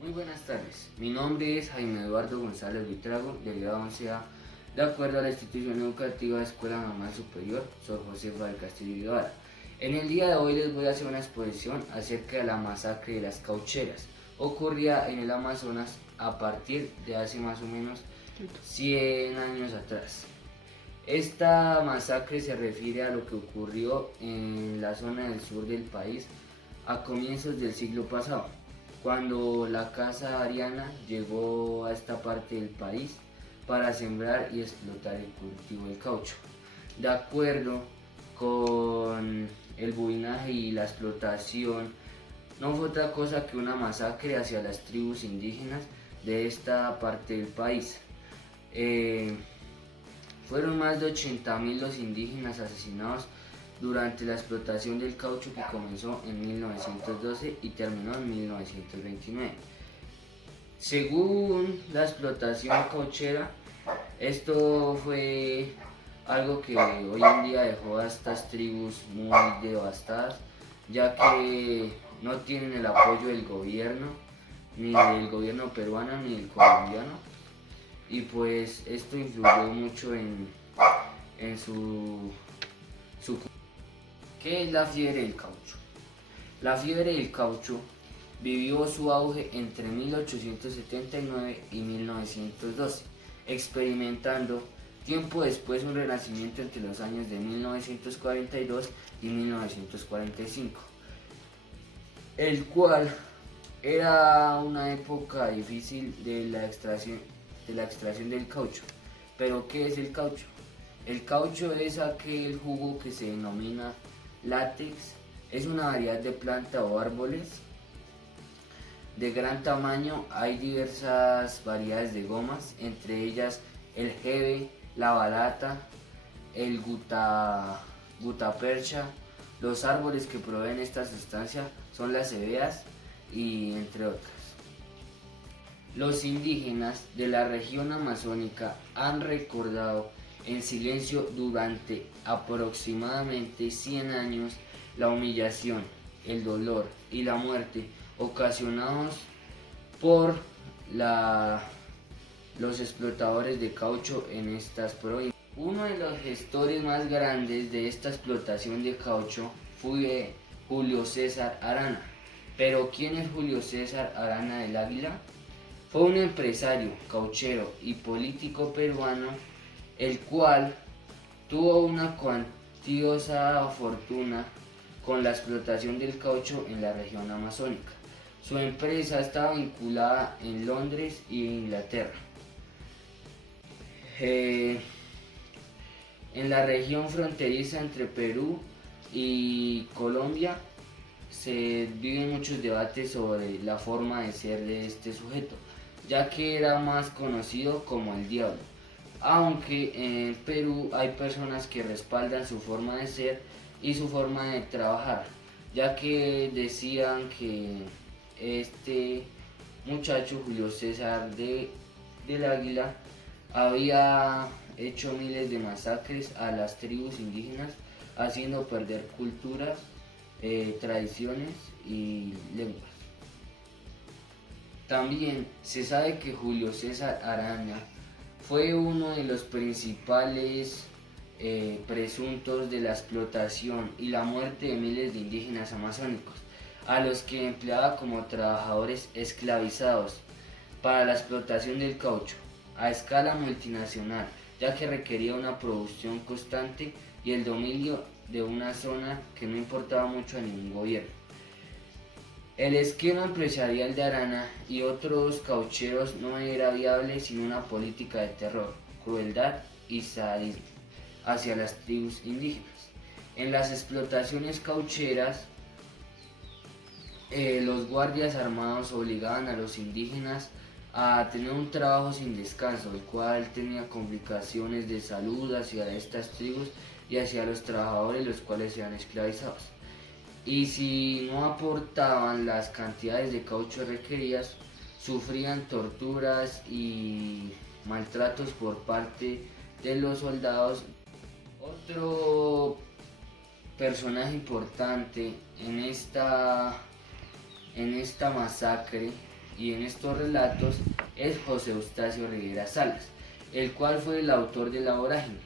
Muy buenas tardes, mi nombre es Jaime Eduardo González Buitrago, del grado 11A, de acuerdo a la institución educativa Escuela Normal Superior Sor Josefa del Castillo y Guevara. En el día de hoy les voy a hacer una exposición acerca de la masacre de las caucheras. Ocurría en el Amazonas a partir de hace más o menos 100 años atrás. Esta masacre se refiere a lo que ocurrió en la zona del sur del país a comienzos del siglo pasado, cuando la casa ariana llegó a esta parte del país para sembrar y explotar el cultivo del caucho. De acuerdo con el buinaje y la explotación, no fue otra cosa que una masacre hacia las tribus indígenas de esta parte del país. Eh, Fueron más de 80.000 los indígenas asesinados durante la explotación del caucho que comenzó en 1912 y terminó en 1929. Según la explotación cauchera, esto fue algo que hoy en día dejó a estas tribus muy devastadas, ya que no tienen el apoyo del gobierno, ni del gobierno peruano ni del colombiano, y pues esto influyó mucho en su... ¿Qué es la fiebre del caucho? La fiebre del caucho vivió su auge entre 1879 y 1912, experimentando tiempo después un renacimiento entre los años de 1942 y 1945, el cual era una época difícil de la extracción del caucho. ¿Pero qué es el caucho? El caucho es aquel jugo que se denomina látex. Es una variedad de planta o árboles de gran tamaño. Hay diversas variedades de gomas, entre ellas el jeve, la balata, el gutapercha. Los árboles que proveen esta sustancia son las cebeas y entre otras. Los indígenas de la región amazónica han recordado en silencio durante aproximadamente 100 años la humillación, el dolor y la muerte ocasionados por los explotadores de caucho en estas provincias. Uno de los gestores más grandes de esta explotación de caucho fue Julio César Arana. Pero ¿quién es Julio César Arana del Águila? Fue un empresario, cauchero y político peruano, el cual tuvo una cuantiosa fortuna con la explotación del caucho en la región amazónica. Su empresa estaba vinculada en Londres y Inglaterra. En la región fronteriza entre Perú y Colombia se viven muchos debates sobre la forma de ser de este sujeto, ya que era más conocido como el diablo. Aunque en Perú hay personas que respaldan su forma de ser y su forma de trabajar, ya que decían que este muchacho Julio César del Águila había hecho miles de masacres a las tribus indígenas, haciendo perder culturas, tradiciones y lenguas. También se sabe que Julio César Arana fue uno de los principales presuntos de la explotación y la muerte de miles de indígenas amazónicos, a los que empleaba como trabajadores esclavizados para la explotación del caucho a escala multinacional, ya que requería una producción constante y el dominio de una zona que no importaba mucho a ningún gobierno. El esquema empresarial de Arana y otros caucheros no era viable sin una política de terror, crueldad y sadismo hacia las tribus indígenas. En las explotaciones caucheras, los guardias armados obligaban a los indígenas a tener un trabajo sin descanso, el cual tenía complicaciones de salud hacia estas tribus y hacia los trabajadores los cuales eran esclavizados. Y si no aportaban las cantidades de caucho requeridas, sufrían torturas y maltratos por parte de los soldados. Otro personaje importante en esta masacre y en estos relatos es José Eustacio Rivera Salas, el cual fue el autor de La Vorágine,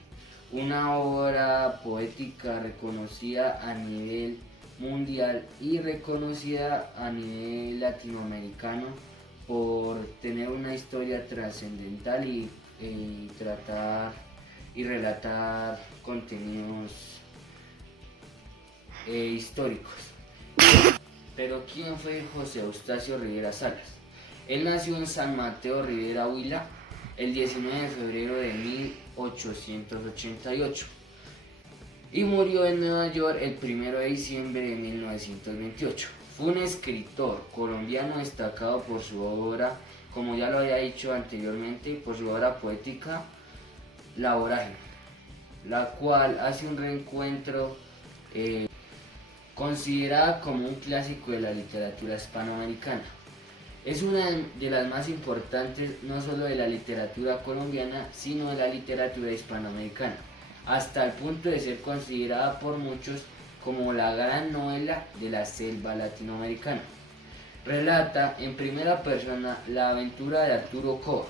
una obra poética reconocida a nivel mundial y reconocida a nivel latinoamericano por tener una historia trascendental y tratar y relatar contenidos históricos. Pero ¿quién fue José Eustacio Rivera Salas? Él nació en San Mateo Rivera, Huila, el 19 de febrero de 1888 y murió en Nueva York el 1 de diciembre de 1928. Fue un escritor colombiano destacado por su obra, como ya lo había dicho anteriormente, por su obra poética La Vorágine, la cual hace un reencuentro considerada como un clásico de la literatura hispanoamericana. Es una de las más importantes no solo de la literatura colombiana, sino de la literatura hispanoamericana, hasta el punto de ser considerada por muchos como la gran novela de la selva latinoamericana. Relata en primera persona la aventura de Arturo Cobo,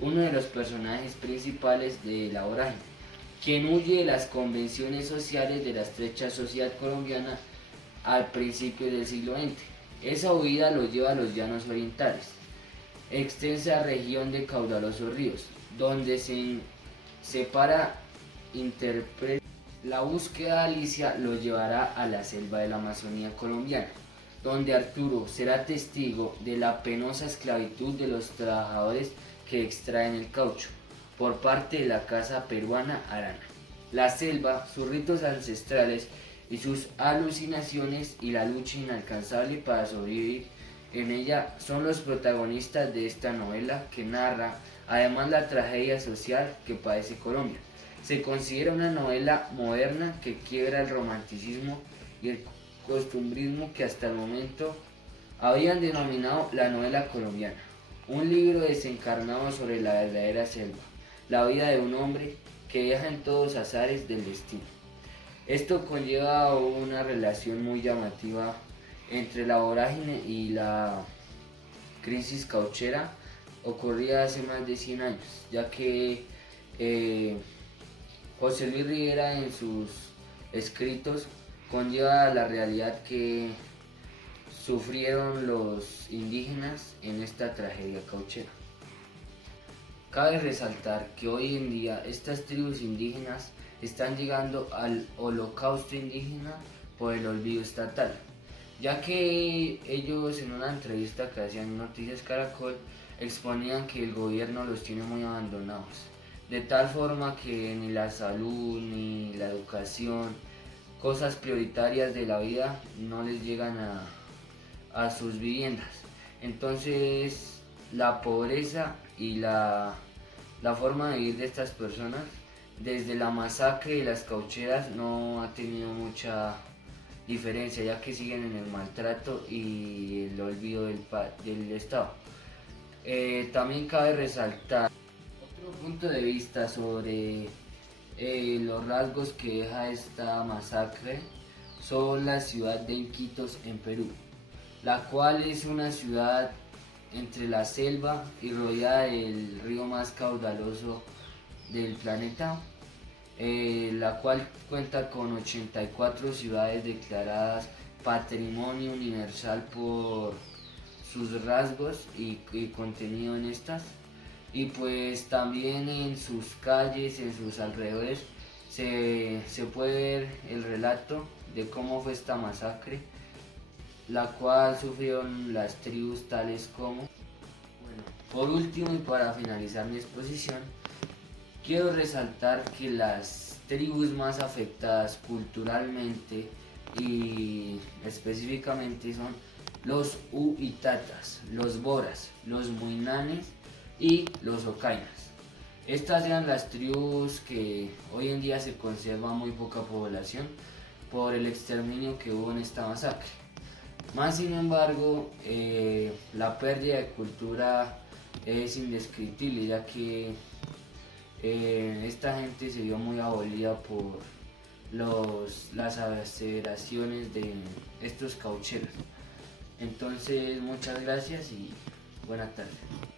uno de los personajes principales de La Vorágine, quien huye de las convenciones sociales de la estrecha sociedad colombiana al principio del siglo XX. Esa huida lo lleva a los llanos orientales, extensa región de caudalosos ríos, donde se separa interpreta. La búsqueda de Alicia lo llevará a la selva de la Amazonía colombiana, donde Arturo será testigo de la penosa esclavitud de los trabajadores que extraen el caucho por parte de la casa peruana Arana. La selva, sus ritos ancestrales y sus alucinaciones y la lucha inalcanzable para sobrevivir en ella son los protagonistas de esta novela que narra además la tragedia social que padece Colombia. Se considera una novela moderna que quiebra el romanticismo y el costumbrismo que hasta el momento habían denominado la novela colombiana. Un libro desencarnado sobre la verdadera selva, la vida de un hombre que viaja en todos azares del destino. Esto conlleva una relación muy llamativa entre la vorágine y la crisis cauchera ocurrida hace más de 100 años, ya que José Luis Rivera en sus escritos conlleva la realidad que sufrieron los indígenas en esta tragedia cauchera. Cabe resaltar que hoy en día estas tribus indígenas están llegando al holocausto indígena por el olvido estatal, ya que ellos en una entrevista que hacían Noticias Caracol exponían que el gobierno los tiene muy abandonados, de tal forma que ni la salud ni la educación, cosas prioritarias de la vida, no les llegan a sus viviendas. Entonces la pobreza y la forma de vivir de estas personas desde la masacre de las caucheras no ha tenido mucha diferencia, ya que siguen en el maltrato y el olvido del Estado. También cabe resaltar otro punto de vista sobre los rasgos que deja esta masacre son la ciudad de Iquitos en Perú, la cual es una ciudad entre la selva y rodeada del río más caudaloso del planeta, la cual cuenta con 84 ciudades declaradas Patrimonio Universal por sus rasgos y contenido en estas, y pues también en sus calles, en sus alrededores se puede ver el relato de cómo fue esta masacre, la cual sufrieron las tribus tales como... Bueno, por último y para finalizar mi exposición, quiero resaltar que las tribus más afectadas culturalmente y específicamente son los Huitatas, los Boras, los Muinanes y los Ocainas. Estas eran las tribus que hoy en día se conserva muy poca población por el exterminio que hubo en esta masacre. Más sin embargo, la pérdida de cultura es indescriptible, ya que esta gente se vio muy abolida por las aseveraciones de estos caucheros. Entonces, muchas gracias y Buenas tardes.